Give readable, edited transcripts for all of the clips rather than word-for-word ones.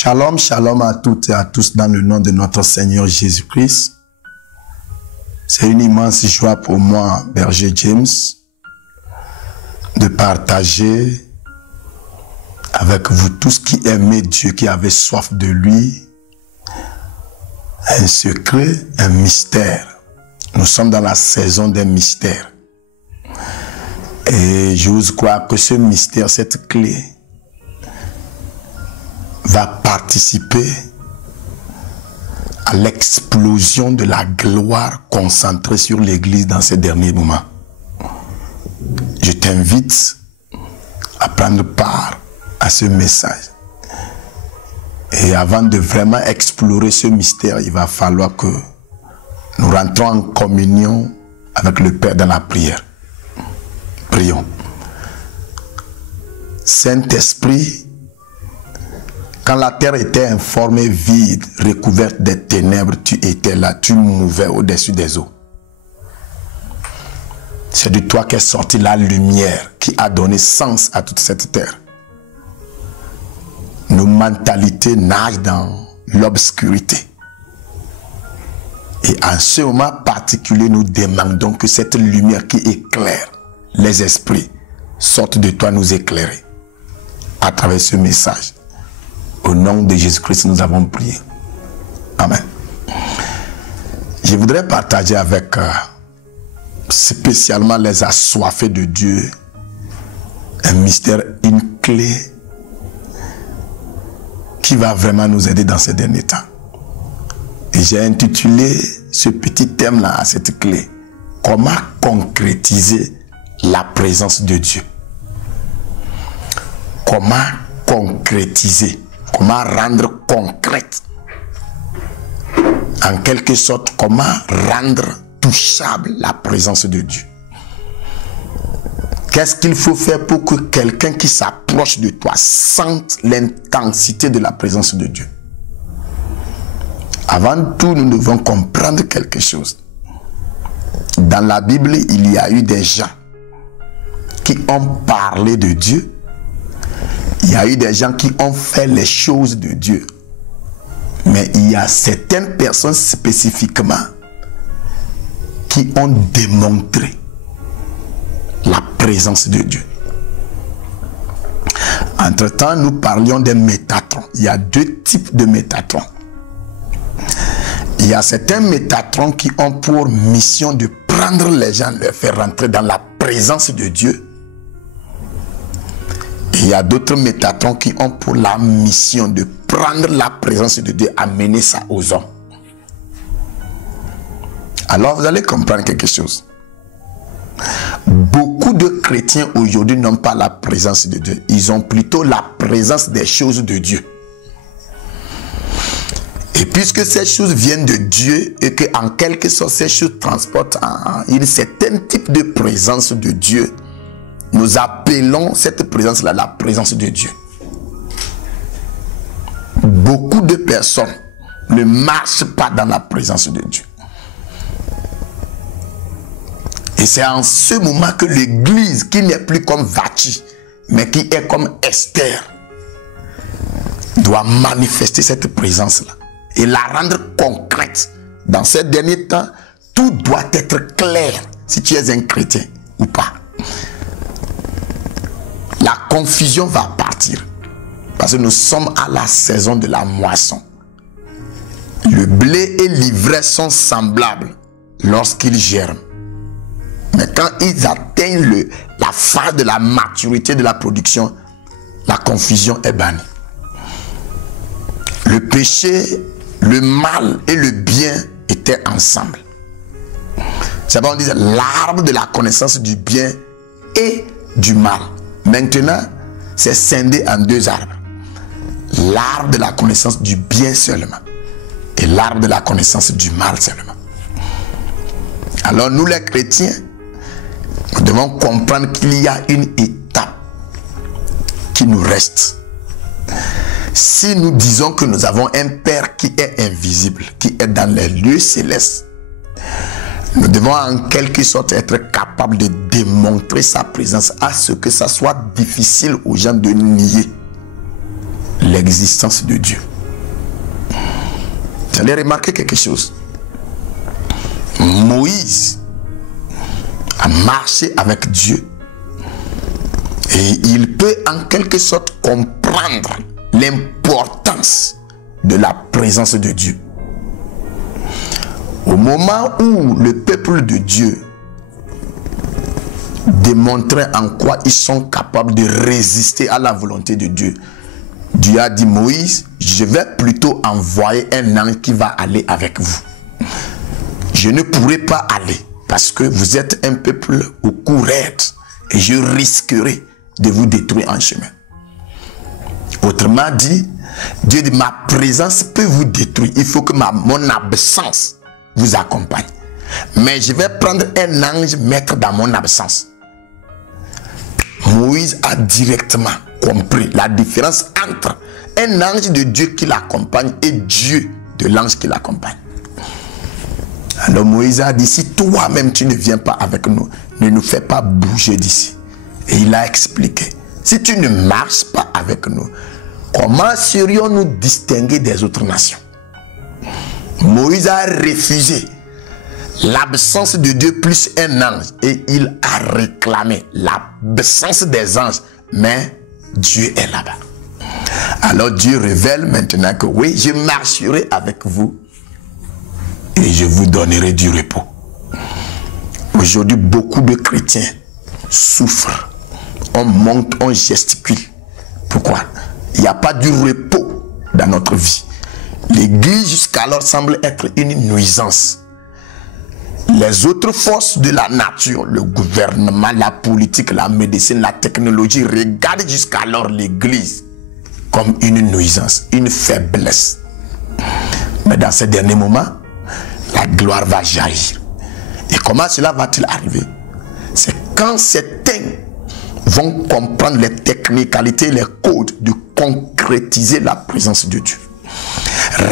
Shalom, shalom à toutes et à tous dans le nom de notre Seigneur Jésus-Christ. C'est une immense joie pour moi, Berger James, de partager avec vous tous qui aimez Dieu, qui avez soif de lui, un secret, un mystère. Nous sommes dans la saison des mystères. Et j'ose croire que ce mystère, cette clé, va participer à l'explosion de la gloire concentrée sur l'Église dans ces derniers moments. Je t'invite à prendre part à ce message. Et avant de vraiment explorer ce mystère, il va falloir que nous rentrons en communion avec le Père dans la prière. Prions. Saint-Esprit, quand la terre était informée, vide, recouverte des ténèbres, tu étais là, tu mouvais au-dessus des eaux. C'est de toi qu'est sortie la lumière qui a donné sens à toute cette terre. Nos mentalités nagent dans l'obscurité. Et en ce moment particulier, nous demandons que cette lumière qui éclaire les esprits sorte de toi nous éclairer à travers ce message. Au nom de Jésus-Christ, nous avons prié. Amen. Je voudrais partager avec spécialement les assoiffés de Dieu un mystère, une clé qui va vraiment nous aider dans ces derniers temps. Et j'ai intitulé ce petit thème-là à cette clé. Comment concrétiser la présence de Dieu? Comment concrétiser? Comment rendre concrète? En quelque sorte, comment rendre touchable la présence de Dieu? Qu'est-ce qu'il faut faire pour que quelqu'un qui s'approche de toi sente l'intensité de la présence de Dieu? Avant tout, nous devons comprendre quelque chose. Dans la Bible, il y a eu des gens qui ont parlé de Dieu. Il y a eu des gens qui ont fait les choses de Dieu. Mais il y a certaines personnes spécifiquement qui ont démontré la présence de Dieu. Entre-temps, nous parlions des métatrons. Il y a deux types de métatrons. Il y a certains métatrons qui ont pour mission de prendre les gens, les faire rentrer dans la présence de Dieu. Il y a d'autres métatrons qui ont pour la mission de prendre la présence de Dieu, amener ça aux hommes. Alors vous allez comprendre quelque chose. Beaucoup de chrétiens aujourd'hui n'ont pas la présence de Dieu. Ils ont plutôt la présence des choses de Dieu. Et puisque ces choses viennent de Dieu et qu'en quelque sorte ces choses transportent un certain type de présence de Dieu, nous appelons cette présence-là la présence de Dieu. Beaucoup de personnes ne marchent pas dans la présence de Dieu. Et c'est en ce moment que l'Église, qui n'est plus comme Vachi, mais qui est comme Esther, doit manifester cette présence-là et la rendre concrète. Dans ces derniers temps, tout doit être clair si tu es un chrétien ou pas. La confusion va partir. Parce que nous sommes à la saison de la moisson. Le blé et l'ivraie sont semblables lorsqu'ils germent. Mais quand ils atteignent la phase de la maturité de la production, la confusion est bannie. Le péché, le mal et le bien étaient ensemble. C'est pourquoi on dit l'arbre de la connaissance du bien et du mal. Maintenant, c'est scindé en deux arbres. L'arbre de la connaissance du bien seulement et l'arbre de la connaissance du mal seulement. Alors nous les chrétiens, nous devons comprendre qu'il y a une étape qui nous reste. Si nous disons que nous avons un Père qui est invisible, qui est dans les lieux célestes, nous devons en quelque sorte être capables de démontrer sa présence à ce que ça soit difficile aux gens de nier l'existence de Dieu. Vous allez remarquer quelque chose. Moïse a marché avec Dieu. Et il peut en quelque sorte comprendre l'importance de la présence de Dieu. Au moment où le peuple de Dieu démontrait en quoi ils sont capables de résister à la volonté de Dieu, Dieu a dit: Moïse, je vais plutôt envoyer un ange qui va aller avec vous. Je ne pourrai pas aller parce que vous êtes un peuple au cou raide et je risquerai de vous détruire en chemin. Autrement dit, Dieu dit: ma présence peut vous détruire. Il faut que mon absence vous accompagne. Mais je vais prendre un ange mettre dans mon absence. Moïse a directement compris la différence entre un ange de Dieu qui l'accompagne et Dieu de l'ange qui l'accompagne. Alors Moïse a dit: si toi-même tu ne viens pas avec nous, ne nous fais pas bouger d'ici. Et il a expliqué: si tu ne marches pas avec nous, comment serions-nous distingués des autres nations? Moïse a refusé l'absence de Dieu plus un ange et il a réclamé l'absence des anges, mais Dieu est là-bas. Alors Dieu révèle maintenant que oui, je marcherai avec vous et je vous donnerai du repos. Aujourd'hui, beaucoup de chrétiens souffrent. On monte, on gesticule. Pourquoi? Il n'y a pas du repos dans notre vie. L'église jusqu'alors semble être une nuisance. Les autres forces de la nature, le gouvernement, la politique, la médecine, la technologie, regardent jusqu'alors l'église comme une nuisance, une faiblesse. Mais dans ces derniers moments, la gloire va jaillir. Et comment cela va-t-il arriver? C'est quand certains vont comprendre les technicalités, les codes de concrétiser la présence de Dieu.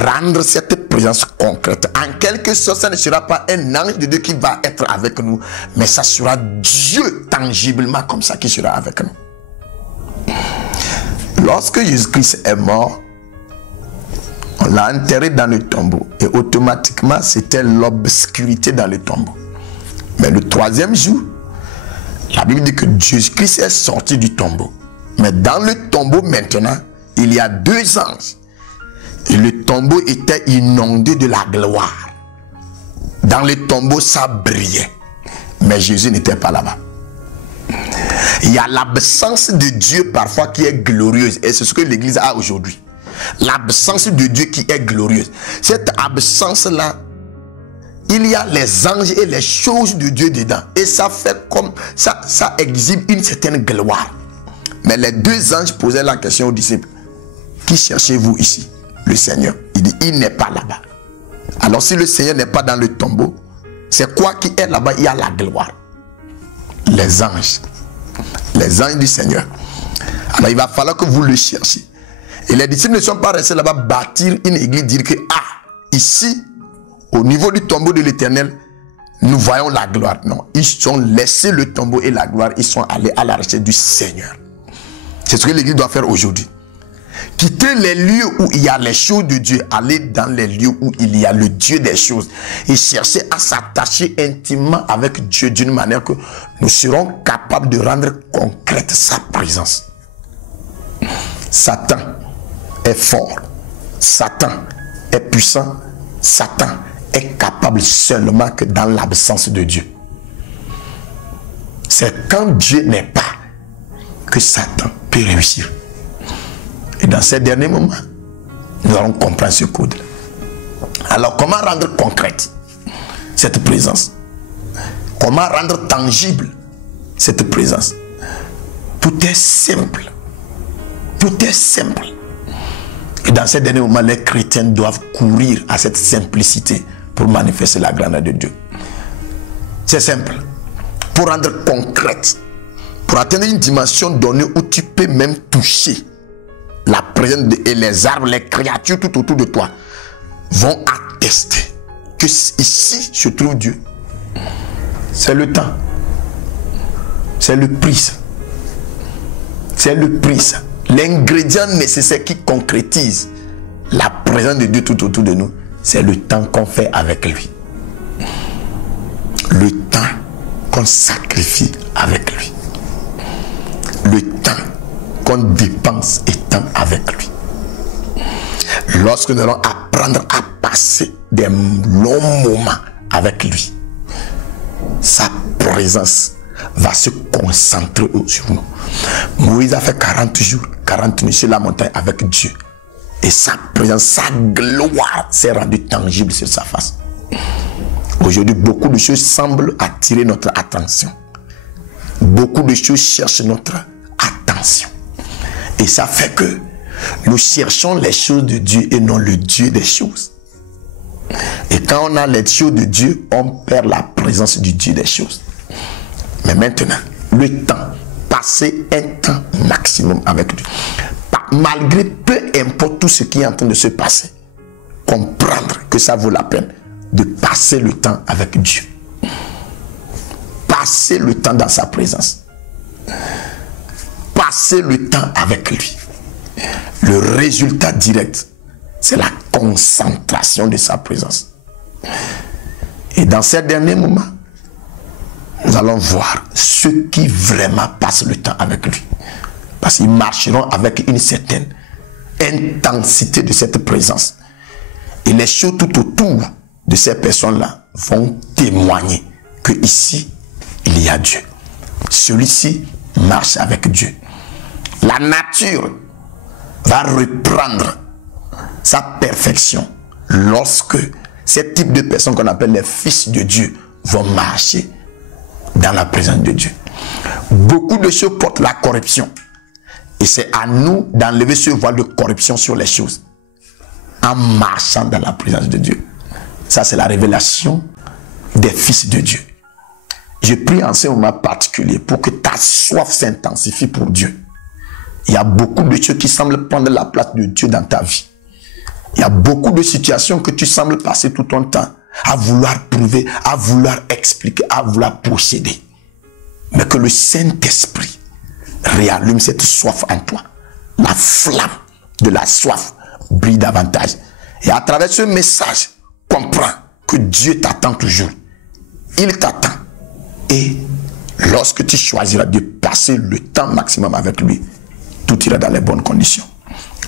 Rendre cette présence concrète. En quelque sorte, ça ne sera pas un ange de Dieu qui va être avec nous, mais ça sera Dieu tangiblement comme ça qui sera avec nous. Lorsque Jésus-Christ est mort, on l'a enterré dans le tombeau et automatiquement c'était l'obscurité dans le tombeau. Mais le troisième jour, la Bible dit que Jésus-Christ est sorti du tombeau. Mais dans le tombeau maintenant, il y a deux anges. Et le tombeau était inondé de la gloire. Dans le tombeau, ça brillait. Mais Jésus n'était pas là-bas. Il y a l'absence de Dieu parfois qui est glorieuse. Et c'est ce que l'Église a aujourd'hui. L'absence de Dieu qui est glorieuse. Cette absence-là, il y a les anges et les choses de Dieu dedans. Et ça fait comme ça exhibe une certaine gloire. Mais les deux anges posaient la question aux disciples: qui cherchez-vous ici? Le Seigneur. Il dit: il n'est pas là-bas. Alors si le Seigneur n'est pas dans le tombeau, c'est quoi qui est là-bas? Il y a la gloire. Les anges. Les anges du Seigneur. Alors il va falloir que vous le cherchiez. Et les disciples ne sont pas restés là-bas bâtir une église, dire que ici, au niveau du tombeau de l'Éternel, nous voyons la gloire. Non, ils ont laissé le tombeau et la gloire, ils sont allés à la recherche du Seigneur. C'est ce que l'église doit faire aujourd'hui. Quitter les lieux où il y a les choses de Dieu, aller dans les lieux où il y a le Dieu des choses et chercher à s'attacher intimement avec Dieu d'une manière que nous serons capables de rendre concrète sa présence. Satan est fort, Satan est puissant, Satan est capable seulement que dans l'absence de Dieu. C'est quand Dieu n'est pas que Satan peut réussir. Et dans ces derniers moments, nous allons comprendre ce code. Alors, comment rendre concrète cette présence? Comment rendre tangible cette présence? Tout est simple. Tout est simple. Et dans ces derniers moments, les chrétiens doivent courir à cette simplicité pour manifester la grandeur de Dieu. C'est simple. Pour rendre concrète, pour atteindre une dimension donnée où tu peux même toucher la présence et les arbres, les créatures tout autour de toi vont attester que ici se trouve Dieu. C'est le temps. C'est le prix. C'est le prix. L'ingrédient nécessaire qui concrétise la présence de Dieu tout autour de nous, c'est le temps qu'on fait avec lui. Le temps qu'on sacrifie avec lui. Le temps qu'on dépense étant avec lui. Lorsque nous allons apprendre à passer des longs moments avec lui, sa présence va se concentrer sur nous. Moïse a fait 40 jours, 40 nuits sur la montagne avec Dieu. Et sa présence, sa gloire s'est rendue tangible sur sa face. Aujourd'hui, beaucoup de choses semblent attirer notre attention. Beaucoup de choses cherchent notre attention. Et ça fait que nous cherchons les choses de Dieu et non le Dieu des choses. Et quand on a les choses de Dieu, on perd la présence du Dieu des choses. Mais maintenant, le temps, passer un temps maximum avec Dieu. Malgré peu importe tout ce qui est en train de se passer, comprendre que ça vaut la peine de passer le temps avec Dieu. Passer le temps dans sa présence. Passer le temps avec lui. Le résultat direct, c'est la concentration de sa présence. Et dans ces derniers moments, nous allons voir ceux qui vraiment passent le temps avec lui. Parce qu'ils marcheront avec une certaine intensité de cette présence. Et les choses tout autour de ces personnes-là vont témoigner que ici, il y a Dieu. Celui-ci marche avec Dieu. La nature va reprendre sa perfection lorsque ces types de personnes qu'on appelle les fils de Dieu vont marcher dans la présence de Dieu. Beaucoup de choses portent la corruption. Et c'est à nous d'enlever ce voile de corruption sur les choses en marchant dans la présence de Dieu. Ça, c'est la révélation des fils de Dieu. Je prie en ce moment particulier pour que ta soif s'intensifie pour Dieu. Il y a beaucoup de choses qui semblent prendre la place de Dieu dans ta vie. Il y a beaucoup de situations que tu sembles passer tout ton temps à vouloir prouver, à vouloir expliquer, à vouloir procéder. Mais que le Saint-Esprit réallume cette soif en toi. La flamme de la soif brille davantage. Et à travers ce message, comprends que Dieu t'attend toujours. Il t'attend. Et lorsque tu choisiras de passer le temps maximum avec lui, tout ira dans les bonnes conditions.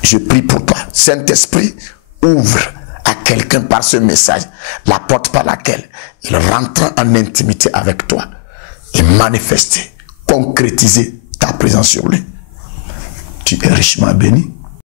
Je prie pour toi. Saint-Esprit, ouvre à quelqu'un par ce message la porte par laquelle il rentre en intimité avec toi et manifester, concrétiser ta présence sur lui. Tu es richement béni.